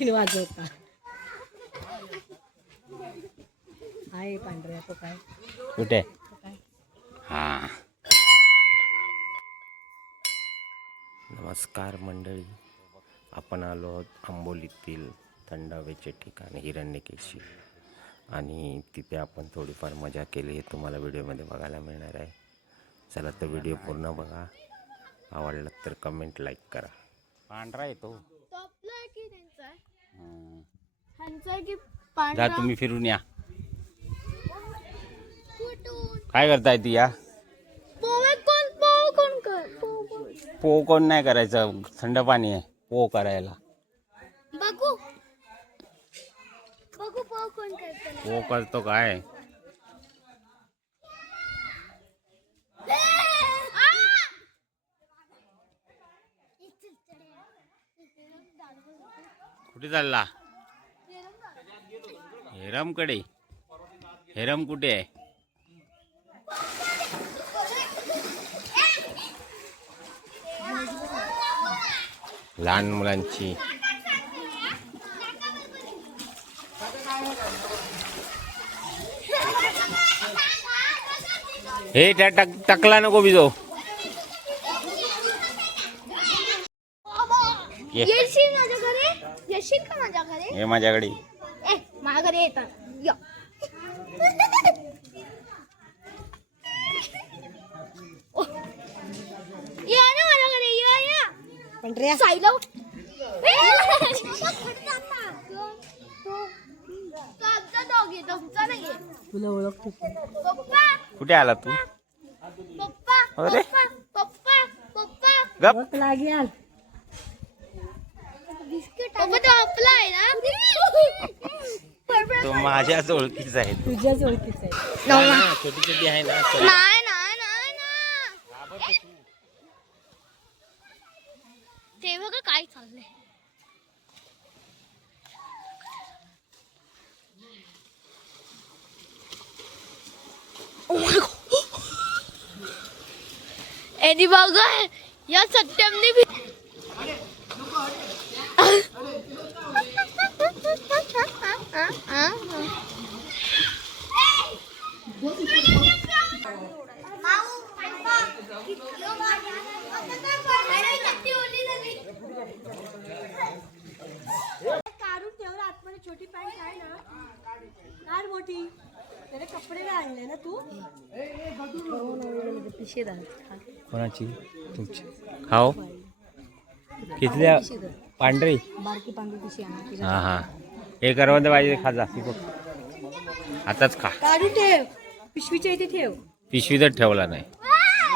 आणखीन वाजवता आहे पांढऱ्या तो काय कुठे हा नमस्कार मंडळी, आपण आलो आहोत आंबोलीतील थंड हवेचे ठिकाण हिरण्यकेशी आणि तिथे आपण थोडीफार मजा केली हे तुम्हाला व्हिडिओमध्ये बघायला मिळणार आहे. चला तर व्हिडिओ पूर्ण बघा, आवडला तर कमेंट लाईक करा. पांढरा आहे तो जा तुम्ही फिरून या. काय करताय ती या पोह कोण नाही करायचं, थंड पाणी आहे पोह करायला. पोह करतो काय कुठे चालला हेरमकडे? हेरम कुठे आहे? लहान मुलांची हे त्या टकला नको भिजो. येशील माझ्याकडे? येशील का माझ्याकडे? हे माझ्याकडे माझ्याकडे येतात या. या ना माझ्याकडे या या पांढऱ्या साईला तुमचा नाही तुला ओळखतो पप्पा कुठे आला तू? पप्पा अरे पप्पा पप्पा गप लागेल बिस्किट पप्पा तो आपला आहे ना. तो माझ्याच ओळखीचा आहे. तुझ्याच ओळखीचा आहे. ना, छोटी छोटी आहे ना. नाही नाही नाही ना ते बघा काय चाललंय. एनी बघा या सत्यमने भी काढून ठेवला आतमध्ये छोटी पॅन्ट आहे ना, काढ मोठी. त्याने कपडे नाही आणले ना तू? पिशे कोणाची? तुमची खाओ कितल्या पांढरी बारकी पांढरी पिशे आणा. हा हा हे करवंद पाहिजे खा जा. ती बघ आताच खा. काढून ठेव, पिशवीच्या इथे ठेव. पिशवी तर ठेवला नाही.